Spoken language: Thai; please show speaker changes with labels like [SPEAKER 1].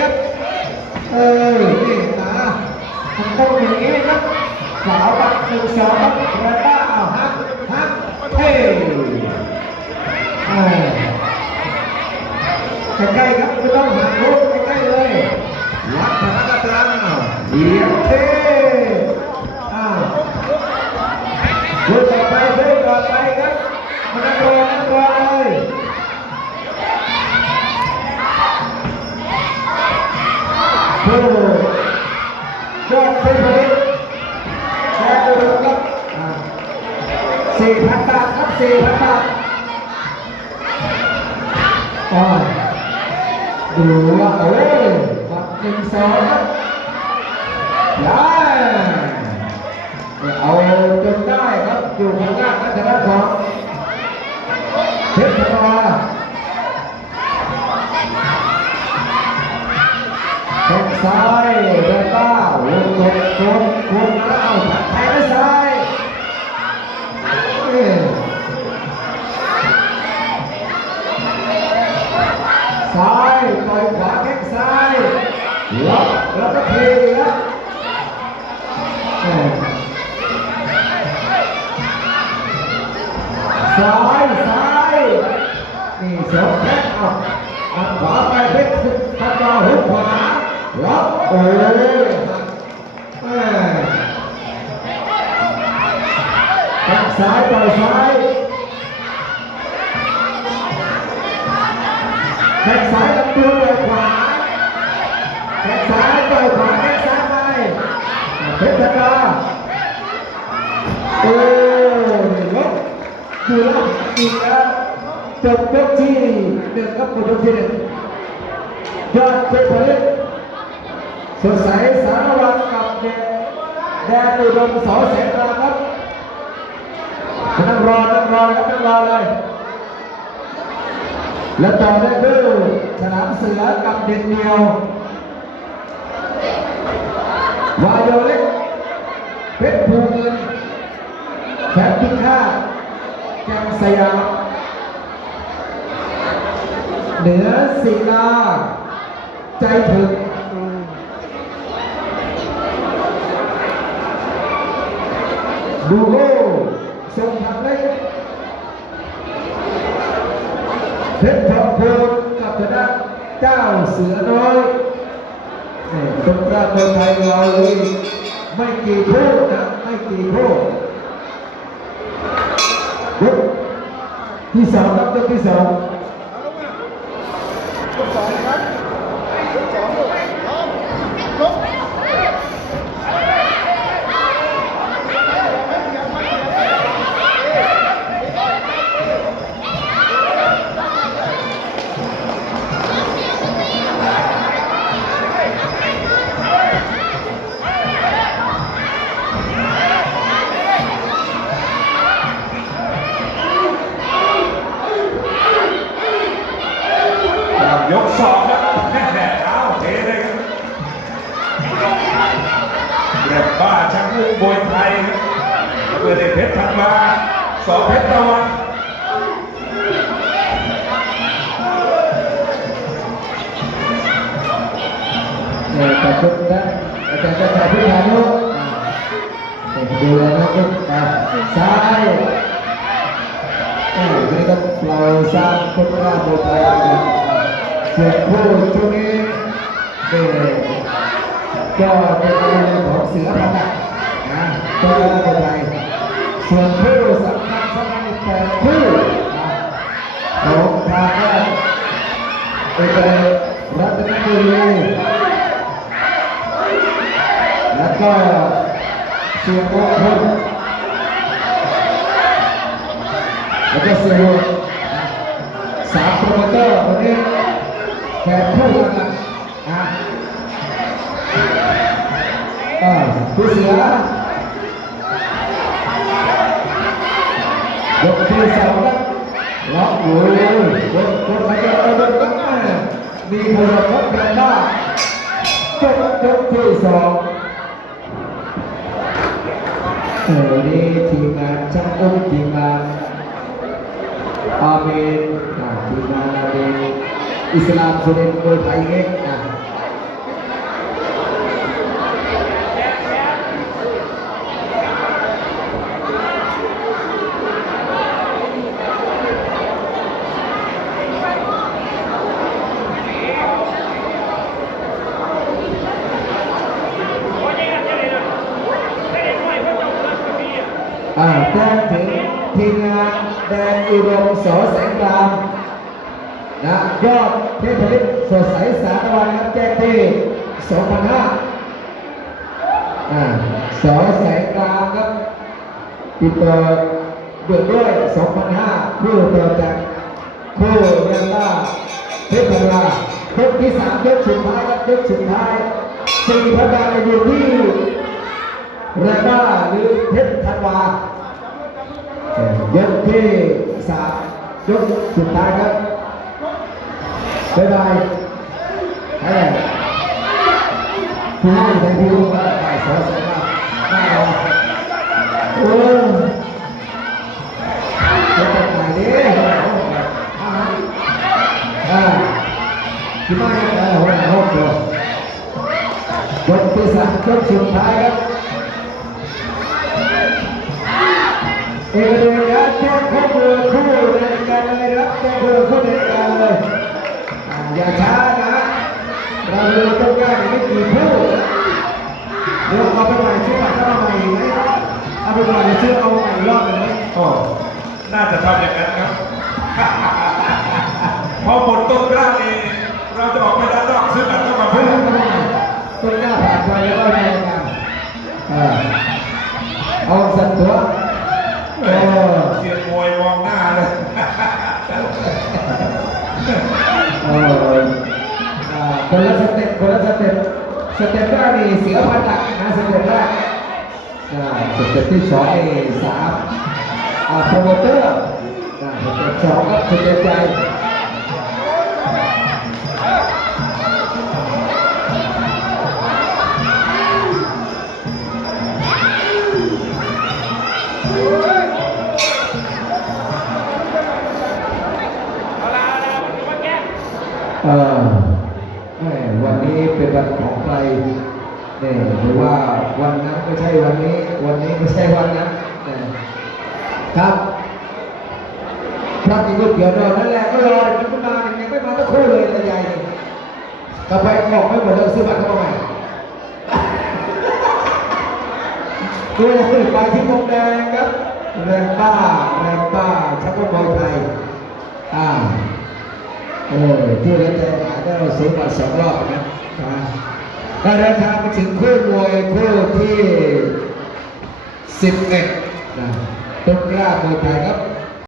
[SPEAKER 1] ครับ เออนี่นะมันต้องอย่างนี้ครับสาวบักหนึ่งสองครับแรต้าเอาฮักฮักเฮ้ใกล้ๆครับไม่ต้องหาลูกใโอ้ยอดเป็นผลิตแชร์ดูครับอ่าสี่พันบาทครับสี่พันบาทอ๋อดูว่าโอ้ยบัตรหนึ่งสองครับย้ายเอาจนได้ครับอยู่ข้างล่างนักชนะของเพชรพาแข้ง ซ้ายเดินต้าวงกดกดกดแล้วเอาผัดไทยด้วยซ้ายซ้ายต่อยขวาแข้งซ้ายล็อกแล้วก็เทแล้วซ้ายซ้ายนี่สองแข้งเอาอัดขวาไปเพชรทัดมาหุบขวา ล็อกโอ้ยหักแม่แข้งซ้ายต่อซ้ายแข้งซ้ายลำตัวต่อยขวาแข้งซ้ายต่อยขวาแข้งซ้ายไปเพชรทัดมาโอ้ยล็อกคือรอบอีกแล้วจบยกที่หนึ่งครับคุณยกที่หนึ่งยอดเพชรผลิต สดใสสารวัตรกับเด็กแดนอุดมสอแสงตาครับนั่งรอนั่งรอครับนั่งรอเลยและต่อได้คือสนามเสือกับเด็กเดียววายโยเล็กเพชรภูเงินแชมป์พิฆาแก้มสยามเหนือศิลาใจถึง ดูโก้ทรงทำเล็กเพชรทองโพนกับธนาเจ้าเสือน้อยนี่ตรงกลางคนไทยเราเลยไม่กี่คู่นะไม่กี่คู่ยกที่สองครับยกที่สอง
[SPEAKER 2] ยก บ้าช่างลูกบวยไทยเพื่อได้เพชรทันมาสองเพชรตะวัน
[SPEAKER 1] เนี่ยขอบคุณนะอาจารย์จักรพิธานุอ่าดูแลนะครับอ่าซ้ายนี่ก็เราสร้างคุณภาพบนไทยนะครับส่วนผู้ช่วงนี้เนี่ย ก็เป็นเรื่องของเสือพนักนะตัวแรกคนไทยส่วนผู้สำคัญสำคัญแปดคู่นะของทางแรกเป็นรัตนบุรีแล้วก็เสียงมงคลแล้วก็เสียงสามโปรโมเตอร์วันนี้แข่งคู่กัน ผู้เสียยกที่สองครับล็อกโอ้ยคนคนใครจะเอาโดนก็แม่มีพลังวัดกันได้จบยกที่สองเออวันนี้ทีมงานช่างอุ้มทีมงานอาเมนทีมงานอาเมนอิสลามสุรินทร์มวยไทยเอง อ่าแจ้งถึงทีมงานแดนอุดมสอแสงรามนะยอดเทพฤทธิ์สดใสสาตะวันครับแจ้งที่2,500อ่าสอแสงรามครับติดต่อเดือนด้วย2,500คู่ต่อจากคู่เรียกว่าเทพธันวายกที่สามยกสุดท้ายครับยกสุดท้าย4,000บาทอยู่ที่ เรียกว่าหรือเพชรธันวาเยกที่สามยกสุดท้ายครับบ๊ายบายไปเลยผู้ให้แต่ผู้รู้ว่าไปสอสอมาไม่เอาโอ้ยจะตกไหนดิอ่าที่มาเนี่ยเออหัวหน้าห้องตัวยกที่สามยกสุดท้ายครับ เอเดชนะแจ้งข้อมือคู่ในการเลยรับเจ้งข้อมือคู่ในการเลยอย่าช้านะ เราเรือต้องการไม่กี่คู่เดี๋ยวเอาไปใหม่ชื่อบัตรเข้ามาใหม่อีกไหมเอาไปใหม่ชื่อเอาใหม่อีกรอบหนึ่งไหม
[SPEAKER 2] โอ้น่าจะทำอย่างนั้นครับเพอหมดต้นกล้าเองเราจะออกไปด้านนอกซื้อบัตรเข้ามา
[SPEAKER 1] เพื่
[SPEAKER 2] เพื่
[SPEAKER 1] อ
[SPEAKER 2] อ
[SPEAKER 1] นเข้ามาใหม่ต้นหน้าผ่านไปแล้วก็ไปกันเออเอาสัตว์ตัวโอ้
[SPEAKER 2] เสียงมวยมองหน้าเลย
[SPEAKER 1] เอออ่าคนละสเต็ปคนละสเต็ปสเต็ปแรกนี่เสียพันหลักนะสเต็ปแรกอ่าสเต็ปที่สองนี่สามอ่าโปรโมเตอร์อ่าสเต็ปสองก็สเต็ปใหญ่ เออแม่วันนี้เป็นวันของใครเนี่ยหรือว่าวันนั้นไม่ใช่วันนี้ วันนี้ไม่ใช่วันนั้นเนี่ยครับพระกินก๋วยเตี๋ยวรอนั่นแหละก็รอมันก็มายังไม่มาตั้งคู่เลยระยายนี่กาแฟออกไม่หมดแล้วซื้อบัตรเข้ามาใหม่ดูเลยไปที่มุมแดงครับแรงป้าแรงป้าชักก็บอยไทยอ่าโผู้เล่นจะหาได้เราซื้อมาสองรอบนะนะถ้าเดินทางมาถึงคู่มวยคู่ที่สิบเอ็ดนะต้นกล้ามวยไทยครับ